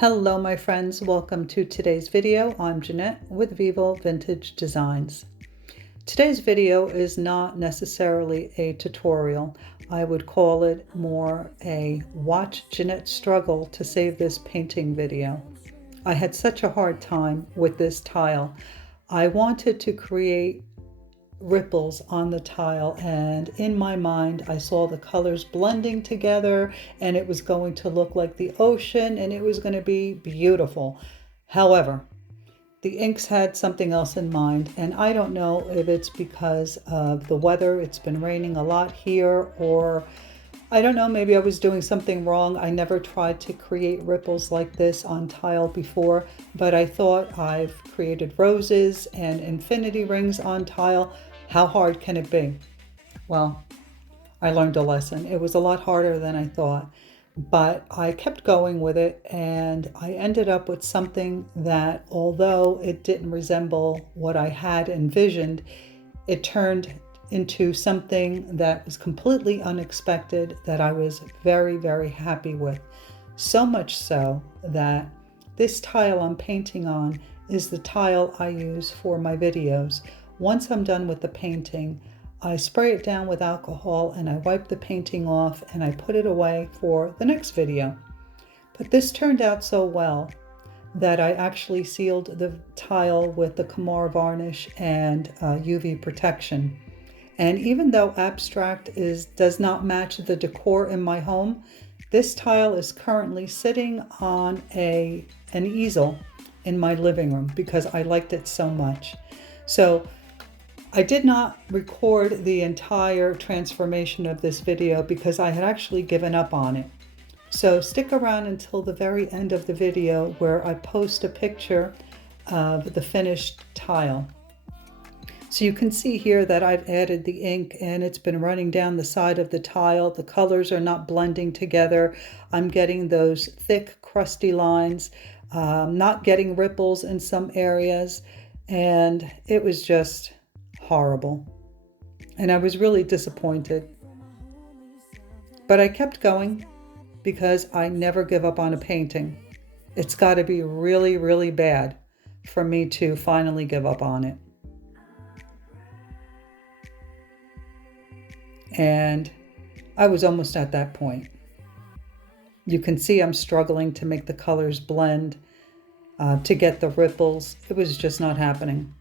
Hello my friends, welcome to today's video. I'm Jeanette with Vivo Vintage Designs. Today's video is not necessarily a tutorial. I would call it more a watch Jeanette struggle to save this painting video. I had such a hard time with this tile. I wanted to create ripples on the tile, and in my mind I saw the colors blending together and it was going to look like the ocean and it was going to be beautiful. However, the inks had something else in mind, and I don't know if it's because of the weather. It's been raining a lot here, or I don't know, maybe I was doing something wrong. I never tried to create ripples like this on tile before, but I thought I've created roses and infinity rings on tile. How hard can it be? Well, I learned a lesson. It was a lot harder than I thought, but I kept going with it, and I ended up with something that, although it didn't resemble what I had envisioned, it turned into something that was completely unexpected that I was very, very happy with. So much so that this tile I'm painting on is the tile I use for my videos. Once I'm done with the painting, I spray it down with alcohol and I wipe the painting off and I put it away for the next video. But this turned out so well that I actually sealed the tile with the KAMAR varnish and UV protection. And even though abstract does not match the decor in my home, this tile is currently sitting on an easel in my living room because I liked it so much. So I did not record the entire transformation of this video because I had actually given up on it. So stick around until the very end of the video where I post a picture of the finished tile. So you can see here that I've added the ink and it's been running down the side of the tile. The colors are not blending together. I'm getting those thick, crusty lines, not getting ripples in some areas, and it was just horrible. And I was really disappointed. But I kept going because I never give up on a painting. It's got to be really, really bad for me to finally give up on it. And I was almost at that point. You can see I'm struggling to make the colors blend, to get the ripples. It was just not happening.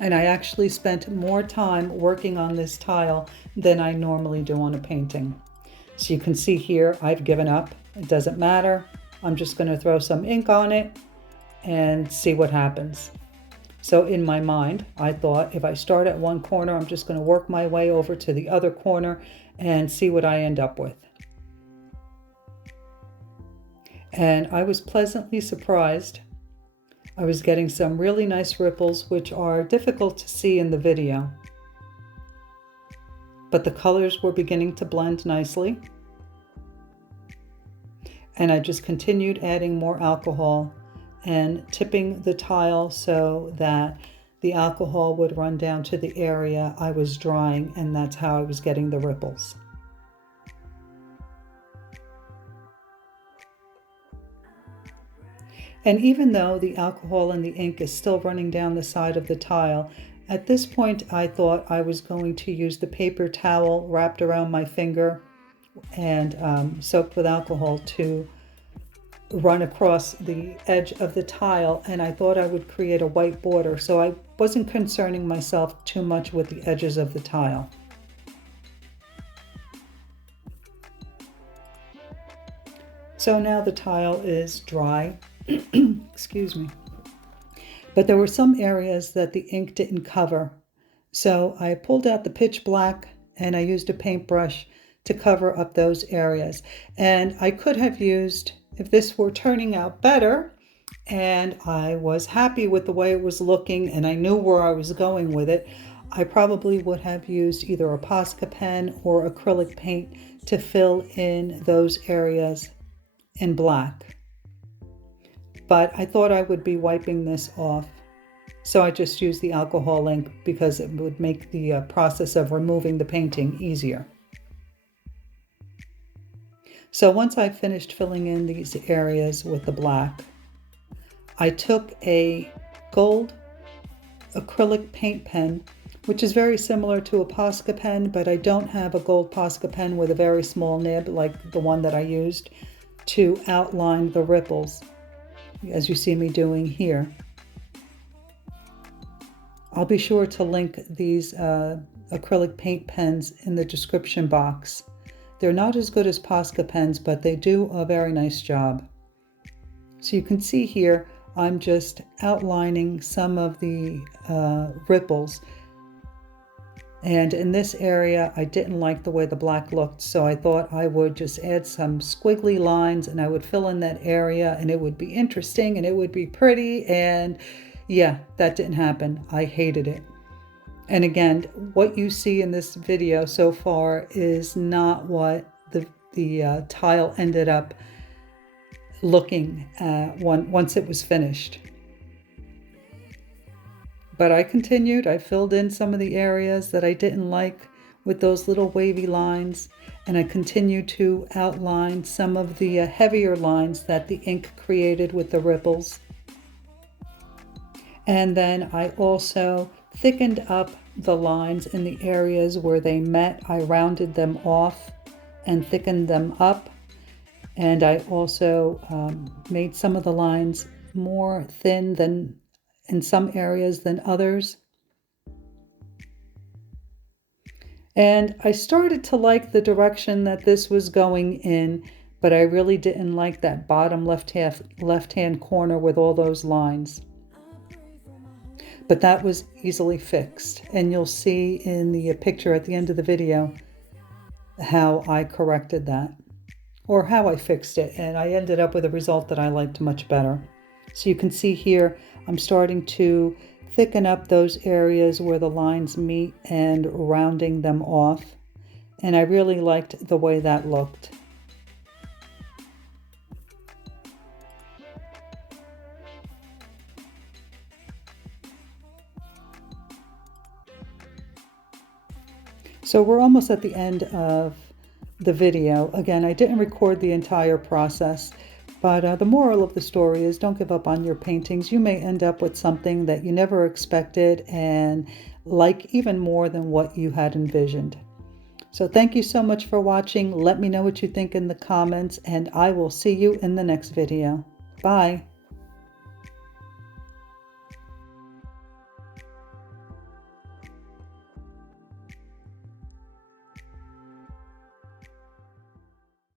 And I actually spent more time working on this tile than I normally do on a painting. So you can see here, I've given up. It doesn't matter. I'm just going to throw some ink on it and see what happens. So in my mind, I thought if I start at one corner, I'm just going to work my way over to the other corner and see what I end up with. And I was pleasantly surprised. I was getting some really nice ripples, which are difficult to see in the video. But the colors were beginning to blend nicely. And I just continued adding more alcohol and tipping the tile so that the alcohol would run down to the area I was drawing, and that's how I was getting the ripples. And even though the alcohol and the ink is still running down the side of the tile, at this point I thought I was going to use the paper towel wrapped around my finger and soaked with alcohol to run across the edge of the tile, and I thought I would create a white border, so I wasn't concerning myself too much with the edges of the tile. So now the tile is dry. Excuse me. But there were some areas that the ink didn't cover. So I pulled out the pitch black and I used a paintbrush to cover up those areas. And I could have used, if this were turning out better and I was happy with the way it was looking and I knew where I was going with it, I probably would have used either a Posca pen or acrylic paint to fill in those areas in black. But I thought I would be wiping this off, so I just used the alcohol ink because it would make the process of removing the painting easier. So once I finished filling in these areas with the black, I took a gold acrylic paint pen, which is very similar to a Posca pen, but I don't have a gold Posca pen with a very small nib like the one that I used, to outline the ripples, as you see me doing here. I'll be sure to link these acrylic paint pens in the description box. They're not as good as Posca pens, but they do a very nice job. So you can see here, I'm just outlining some of the ripples. And in this area, I didn't like the way the black looked, so I thought I would just add some squiggly lines and I would fill in that area and it would be interesting and it would be pretty. And yeah, that didn't happen. I hated it. And again, what you see in this video so far is not what the tile ended up looking once it was finished. But I continued. I filled in some of the areas that I didn't like with those little wavy lines, and I continued to outline some of the heavier lines that the ink created with the ripples. And then I also thickened up the lines in the areas where they met. I rounded them off and thickened them up. And I also made some of the lines more thin than in some areas than others. And I started to like the direction that this was going in, but I really didn't like that bottom left-hand corner with all those lines. But that was easily fixed, and you'll see in the picture at the end of the video how I corrected that, or how I fixed it, and I ended up with a result that I liked much better. So you can see here, I'm starting to thicken up those areas where the lines meet and rounding them off, and I really liked the way that looked. So we're almost at the end of the video. Again, I didn't record the entire process, but the moral of the story is don't give up on your paintings. You may end up with something that you never expected and like even more than what you had envisioned. So thank you so much for watching. Let me know what you think in the comments, and I will see you in the next video. Bye.